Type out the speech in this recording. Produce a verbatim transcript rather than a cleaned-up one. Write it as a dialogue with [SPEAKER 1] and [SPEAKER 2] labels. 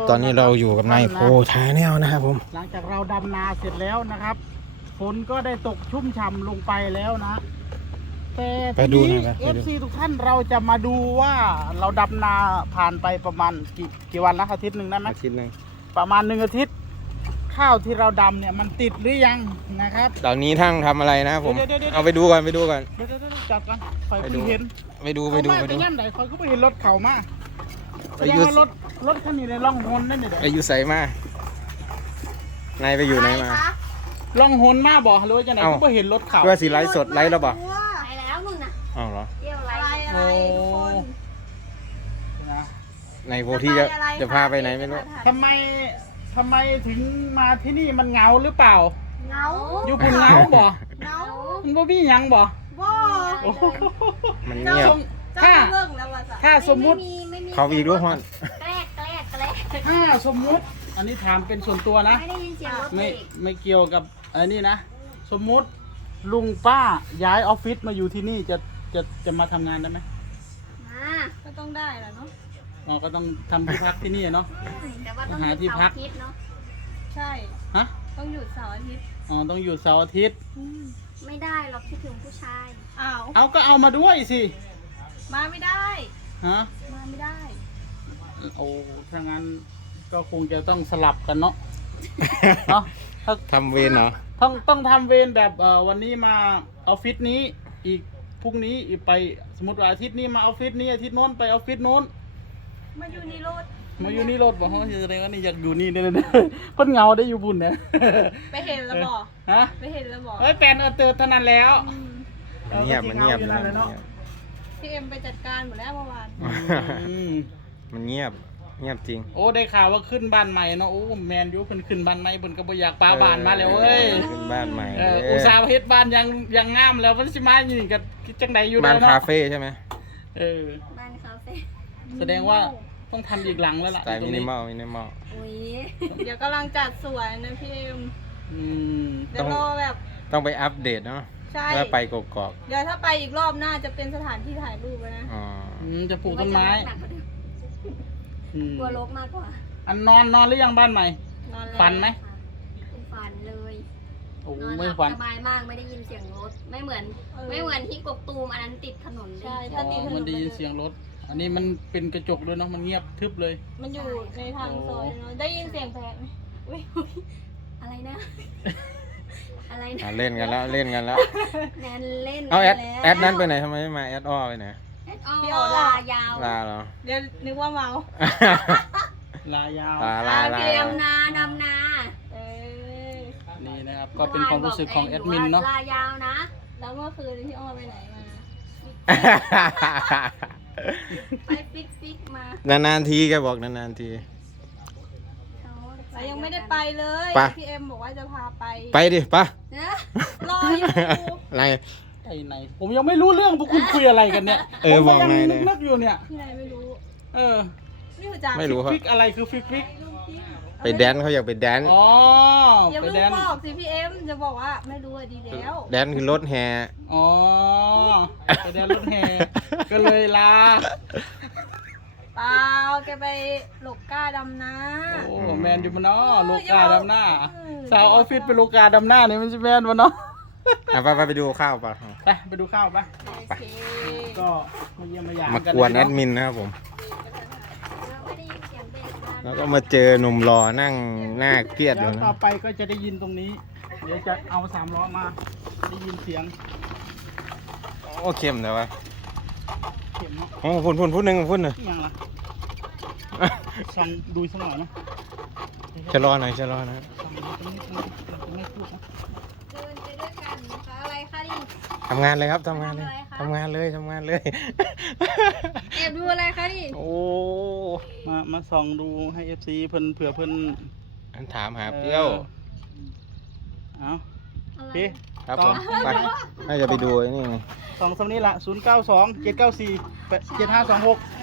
[SPEAKER 1] ตอนนี้เราอยู่กับนายโพชาแนลนะครับผม
[SPEAKER 2] หลังจากเราดำนาเสร็จแล้วนะครับฝนก็ได้ตกชุ่มฉ่ำลงไปแล้วนะแต่ทีนี้ เอฟ ซี ทุกท่านเราจะมาดูว่าเราดำนาผ่านไปประมาณกี่กี่วันนะอาทิตย์หนึ่งได้ไหม
[SPEAKER 1] อาทิตย์หนึ่ง
[SPEAKER 2] ประมาณหนึ่งอาทิตย์ข้าวที่เราดำเนี่ยมันติดหรือยังนะครับ
[SPEAKER 1] ตอนนี้ทั้งทำอะไรนะครับผม
[SPEAKER 2] เดี๋ยวเดี๋ยวเดี๋ยว
[SPEAKER 1] เอาไปดูก่อนไปดูก่อน
[SPEAKER 2] เดี๋ยวเดี๋ยวเดี๋ยวจัดกันไฟ
[SPEAKER 1] ไป
[SPEAKER 2] เพิ่
[SPEAKER 1] ดู
[SPEAKER 2] งเห็น
[SPEAKER 1] ไปดูไปดู
[SPEAKER 2] เขา
[SPEAKER 1] ไป
[SPEAKER 2] มา
[SPEAKER 1] ดู
[SPEAKER 2] ไปย่ำไหนคอยก็ไปเห็นรถเขามาแส
[SPEAKER 1] ไป
[SPEAKER 2] ดง
[SPEAKER 1] ยุ
[SPEAKER 2] ว่ารถรถคันนี้ในล่องหนนั่นนี่เด้
[SPEAKER 1] ไปอยู่ใส่มา นายไปอยู่ไหนมา
[SPEAKER 2] ล่องหนมาบอกหรือว่าจะไหน
[SPEAKER 1] เอ้า
[SPEAKER 2] ก็ไปเห็นรถเขา
[SPEAKER 1] เพื่อสีไลฟ์สดไลฟ์แล้วป่ะ
[SPEAKER 3] ไปแล้วมึงน่ะ
[SPEAKER 1] อ้าวเหรอ
[SPEAKER 3] เที่ยวไร
[SPEAKER 4] อะไรอะไรทุกคน
[SPEAKER 2] นะ
[SPEAKER 1] นายโพที่จะ
[SPEAKER 4] จะไปอะไร
[SPEAKER 1] จะพาไปไหนไม่รู้
[SPEAKER 2] ทำไมทำไมถึงมาที่นี่มันเหงาหรือเปล่า
[SPEAKER 4] เงา
[SPEAKER 2] อยู่คุณเหงาบ่
[SPEAKER 4] เงา
[SPEAKER 2] มันบ่มีหยังบ่
[SPEAKER 4] บ่
[SPEAKER 2] โอ้โห
[SPEAKER 1] มันเงียบ
[SPEAKER 4] เจ้าเรื่องแล้วว่าจะ
[SPEAKER 2] ถ้าสมมุติ
[SPEAKER 3] ไม่มี
[SPEAKER 1] เขาอีกรู้ฮอน
[SPEAKER 3] แกล้งแกล้งแกล้ง
[SPEAKER 2] ถ้าสมมุติ อันนี้ถามเป็นส่วนตัวนะ
[SPEAKER 3] ไม่ได้ยินเสียงรถเบร
[SPEAKER 2] ไม่
[SPEAKER 3] ก
[SPEAKER 2] ไม่เกี่ยวกับอันนี้นะ สมมุติลุงป้าย้ายออฟฟิศมาอยู่ที่นี่จะจะจะมาทำงานได้ไหม
[SPEAKER 3] มา
[SPEAKER 4] ก็ต้องได้แหละเนาะ
[SPEAKER 2] อ๋อก็ต้องทำที่พักที่นี่เนาะ
[SPEAKER 3] แต่ว่าต้อง
[SPEAKER 2] หา
[SPEAKER 3] หยุด
[SPEAKER 2] ที่
[SPEAKER 3] เสา
[SPEAKER 2] พั
[SPEAKER 3] ร์
[SPEAKER 2] ก
[SPEAKER 3] อาทิตย์เนาะ
[SPEAKER 4] ใช่
[SPEAKER 2] ฮะ
[SPEAKER 4] ต้องหยุดเสาร์อาทิตย์
[SPEAKER 2] อ๋อต้องอยู่เสาร์อาทิตย์
[SPEAKER 4] อืม
[SPEAKER 3] ไม่ได้หรอกคิดถึงผู้ชาย
[SPEAKER 4] อ้าว
[SPEAKER 2] เอาก็เอามาด้วยสิ
[SPEAKER 4] มาไม่ได้
[SPEAKER 2] ฮะ
[SPEAKER 4] มาไม่ได้
[SPEAKER 2] โอ้ถ้างั้นก็คงจะต้องสลับกันเนาะ เนาะถ้า
[SPEAKER 1] ทำเวรเหรอ
[SPEAKER 2] ต้องต้องทำเวรแบบเอ่อวันนี้มาออฟฟิศนี้อีกพรุ่งนี้อีกไปสมมติว่าอาทิตย์นี้มาออฟฟิศนี้อาทิตย์โน้นไปออฟฟิศโน้น
[SPEAKER 4] มาอยู่ในรถ
[SPEAKER 2] มาอยู่นี่รถบอกเขาแสดงว่านี่อยากอยู่นี่เนี่ย เพิ่นเหงาได้อยู่บุญเนี่ย
[SPEAKER 4] ไปเห็นแล้วบอก
[SPEAKER 2] ฮะ
[SPEAKER 4] ไปเห็นแล้วบอก
[SPEAKER 2] เฮ้ยแปลนเออเติร์ดเท่านั้นแล้ว
[SPEAKER 4] อืม
[SPEAKER 1] มันเงียบมันเงียบ
[SPEAKER 2] ออ
[SPEAKER 1] มัน
[SPEAKER 2] ก็จริงๆอาอยู่นั่นแหละ
[SPEAKER 1] เงี
[SPEAKER 2] เนาะ
[SPEAKER 1] ยบ
[SPEAKER 4] พี่เอ็มไปจัดการหมดแล้วเมื่อวาน
[SPEAKER 2] อืม
[SPEAKER 1] มันเงียบเงียบจริง
[SPEAKER 2] โอ้ได้ข่าวว่าขึ้นบ้านใหม่เนาะโอ้แมนยูเพิ่นขึ้นบ้านใหม่เพิ่นก็บ่อยากปาบ้านมาแล้วเว้ย
[SPEAKER 1] ขึ้นบ้านใหม่
[SPEAKER 2] เออ
[SPEAKER 1] เลย
[SPEAKER 2] อุตส่าห์เฮ็ดบ้านยังยังงามแล้วเพิ่นสิมาอยู่นี่ก็คิดจังไดอยู่
[SPEAKER 1] บ้าน
[SPEAKER 2] เนาะ
[SPEAKER 1] คาเฟ่ใช่ไหม
[SPEAKER 2] เออ
[SPEAKER 3] บ้านคาเฟ่
[SPEAKER 2] แสดงว่าต้องทำอีกหลังแล้วล่ะ
[SPEAKER 1] สไตล์
[SPEAKER 2] ตร
[SPEAKER 1] มิ
[SPEAKER 2] ง
[SPEAKER 1] นิมอลมินิมอล
[SPEAKER 3] อุ้ย
[SPEAKER 4] เดี๋ยวกำลังจัดสวนนะพี่เอ็ม
[SPEAKER 2] อืม
[SPEAKER 4] เดี๋ยวรอแบบ
[SPEAKER 1] ต้องไปอัปเดตเนาะ
[SPEAKER 4] ใช่
[SPEAKER 1] แล้วไปกกอก
[SPEAKER 4] เดี๋ยวถ้าไปอีกรอบหน้าจะเป็นสถานที่ถ่ายรูปแล้วนะ
[SPEAKER 1] ๆอ๋อ
[SPEAKER 2] อืมจะปลูกต้นไม้
[SPEAKER 3] หนักกว่าเดิม
[SPEAKER 2] อืม
[SPEAKER 3] กลัวรกมากกว่า
[SPEAKER 2] อันนอนนอนหรือยังบ้านใหม่
[SPEAKER 4] นอนแล้ว
[SPEAKER 2] ฝันไหม
[SPEAKER 3] เป็นฝันเลย
[SPEAKER 2] โอ้
[SPEAKER 3] นอนห
[SPEAKER 2] ไม่
[SPEAKER 3] ลับ
[SPEAKER 2] ฝัน
[SPEAKER 3] สบายมากไม่ได้ยินเสียงรถไม่เหมือนไม่เหมือนที่กกตูมอันนั้นติดถนนเลย
[SPEAKER 4] ใช่
[SPEAKER 2] อ๋
[SPEAKER 4] ถ้าติดถ
[SPEAKER 2] อน มัน
[SPEAKER 4] น
[SPEAKER 2] ได้ยินเสียงรถ อันนี้มันเป็นกระจกด้วยเนาะมันเงียบทึบเลย
[SPEAKER 4] มันอยู่ในทางซอยเนาะได้ยินเสียงแพะไหมอุ้ย
[SPEAKER 3] อะไรนะ อะไรนะ
[SPEAKER 1] อ่ะเล่นกันแล้วเล่นกันแล้ว
[SPEAKER 3] แนนเล่น
[SPEAKER 1] เอาแอด
[SPEAKER 3] ล้ว
[SPEAKER 1] แอดนั้นไปไหนทำไมไม่มาแอดอ้อไปไหน
[SPEAKER 3] แอดอ้อลายาว
[SPEAKER 1] ลาเหรอ
[SPEAKER 4] เดี๋ยวนึกว่าเมา
[SPEAKER 2] ลายาว
[SPEAKER 1] ลาลาลา
[SPEAKER 3] ดำนาดำนา
[SPEAKER 4] เออ
[SPEAKER 2] นี่นะครับ ก็เป็นความรู้สึกของแอดมินเนาะ
[SPEAKER 3] ลายาวนะ
[SPEAKER 4] แล้วเมื่อคืนพี่อ้อไปไหนมา
[SPEAKER 3] ไปฟิกฟิกมา
[SPEAKER 1] นานๆทีแกบอกนานๆที
[SPEAKER 4] เรายังไม่ได้ไปเลย
[SPEAKER 1] ไป
[SPEAKER 4] พี่เอ็มบอกว่าจะพาไป
[SPEAKER 1] ไปดิปะ
[SPEAKER 3] เนอะ
[SPEAKER 4] รออยู่
[SPEAKER 1] อะไร
[SPEAKER 2] ไอ้ไหนผมยังไม่รู้เรื่องพวกคุณคุยอะไรกันเนี่ย
[SPEAKER 1] เออ
[SPEAKER 2] ผมก็ยัง
[SPEAKER 1] บอกหน่อยเลย
[SPEAKER 2] นึกๆอยู่เนี่ย
[SPEAKER 4] ที่ไหนไม่รู้
[SPEAKER 2] เออ
[SPEAKER 4] นี่คือจาก
[SPEAKER 1] ไม่รู้ครับ
[SPEAKER 2] ฟิกอะไรคือฟิกฟิก
[SPEAKER 1] ไปแดนเขาอยากไปแดน
[SPEAKER 2] อ๋อ
[SPEAKER 4] อย่า
[SPEAKER 2] ไป
[SPEAKER 4] เพิ่ง
[SPEAKER 2] แดน
[SPEAKER 4] บอกสิพี่เอ็มจะบอกว่าไม่รู้อะดีแล้ว
[SPEAKER 1] แดนคือรถแห่
[SPEAKER 2] อ๋อไปแดนรถแห่ก็เลยลา
[SPEAKER 4] เปล่าแกไปหลบกล้าดำนา
[SPEAKER 2] โอ้แมนอยู่มันเนาะ
[SPEAKER 4] เออ
[SPEAKER 2] ลูกกาดำหน้า
[SPEAKER 4] เออ
[SPEAKER 2] สาวออฟฟิศเป็นลูกกาดำหน้าเนี่ยมันจะแมนวะเนาะ
[SPEAKER 1] อ่ะไปไปไปดูข้าวปะ
[SPEAKER 2] ไปไปดูข้าวไป
[SPEAKER 4] โอเค
[SPEAKER 2] ก็มาเยี่ยมมาหยาม
[SPEAKER 1] มา
[SPEAKER 2] กัน
[SPEAKER 1] กวนแอ
[SPEAKER 2] เลย
[SPEAKER 1] ด
[SPEAKER 2] เนาะ
[SPEAKER 1] มินนะครับผม
[SPEAKER 3] เราไม่ได้ยินเสียงเบรกนะ
[SPEAKER 1] แล้วก็มาเจอหนุ่มรอนั่งหน้าเครียดอ
[SPEAKER 2] เดี๋ย
[SPEAKER 1] ยู่
[SPEAKER 2] ว
[SPEAKER 1] นะ
[SPEAKER 2] ต่อไปก็จะได้ยินตรงนี้ เดี๋ยวจะเอาสามล้อมา ได้ยินเสียง
[SPEAKER 1] โอ้เข้มเลยวะ
[SPEAKER 2] เข็มเนาะ
[SPEAKER 1] โอ้พุ่นพุ่นพุ่นหนึ่งพุ่นหนึ่ง
[SPEAKER 2] ยังล่ะส่องดูสักหน่อยเนาะ
[SPEAKER 1] จะรอหน่อยจะรอหน่อย
[SPEAKER 2] ส่องดูตรงนี้ตรงนี้ตรงนี้พูดนะ
[SPEAKER 3] เดินไปด้วยกันนะคะอะไรคะดิ
[SPEAKER 1] ทำงานเลยครับทำงานเลยทำงานเลยทำงานเลย
[SPEAKER 3] แอบดูอะไรคะดิ
[SPEAKER 1] โอ้
[SPEAKER 2] มามาส่องดูให้เอฟซีเพิ่นเผื่อเพิ่น
[SPEAKER 1] อันถามหาเปรี้ยว
[SPEAKER 2] เอา
[SPEAKER 3] อะไร
[SPEAKER 2] พี่
[SPEAKER 1] ครับ
[SPEAKER 2] ต่
[SPEAKER 1] ผ
[SPEAKER 2] อ
[SPEAKER 1] มไปน่าจะไปดูไอ้นี่ไง
[SPEAKER 2] สองสำนี้ละศูนย์เก้าสองเจ็ดเก้าสี่เจ็ดห้าสองหก